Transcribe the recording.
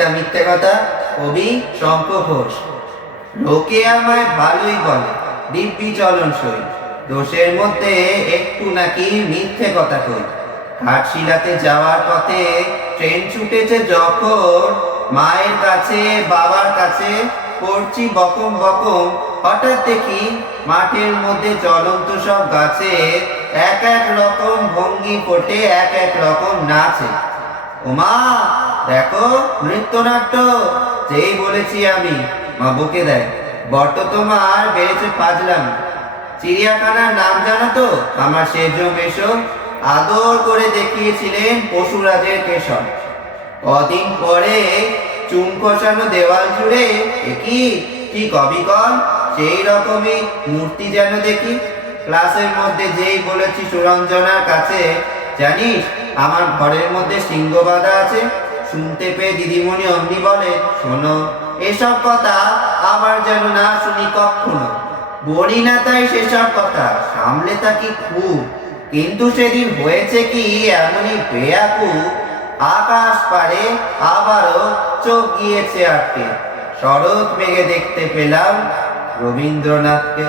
এটা মিথ্যে কথা। কবি শঙ্খ ঘোষ। লোকে আমায় ভালোই বলে, দিব্যি চলন সই, দোষের মধ্যে একটু নাকি মিথ্যে কথা কই। ঘাটশিলাতে যাওয়ার পথে ট্রেন ছুটেছে যখন, মায়ের কাছে বাবার কাছে করছি বকম বকম, হঠাৎ দেখি মাঠের মধ্যে চলন্ত সব গাছে এক এক রকম ভঙ্গি ফোটে, এক এক রকম নাচে। ওমা, দেখো নৃত্যনাট্য। যেই বলেছি আমি, মা বকে দেয়, বড্ড তোমার বেড়েছে ফাজলামি। চিড়িয়াখানার নাম জানো তো? আমার সেজ মেশো আদর করে দেখিয়েছিলেন পশুরাজের কেশর। কদিন পরে চুন কষানো দেওয়াল জুড়ে কি কি কবিকল, সেই রকমই মূর্তি যেন দেখি। ক্লাসের মধ্যে যেই বলেছি সুরঞ্জনার কাছে, জানিস আমার ঘরের মধ্যে সিংহ বাঁধা আছে, শুনতে পেয়ে দিদিমণি অমনি বলে, শোনো এসব কথা আবার যেন না শুনি কখনো। বলি না তাই সেসব কথা, সামলে থাকি খুব, কিন্তু সেদিন হয়েছে কি এমনই বেয়াকুব, আকাশ পারে আবারও চোখ গিয়েছে আটকে, শরৎ মেঘে দেখতে পেলাম রবীন্দ্রনাথকে।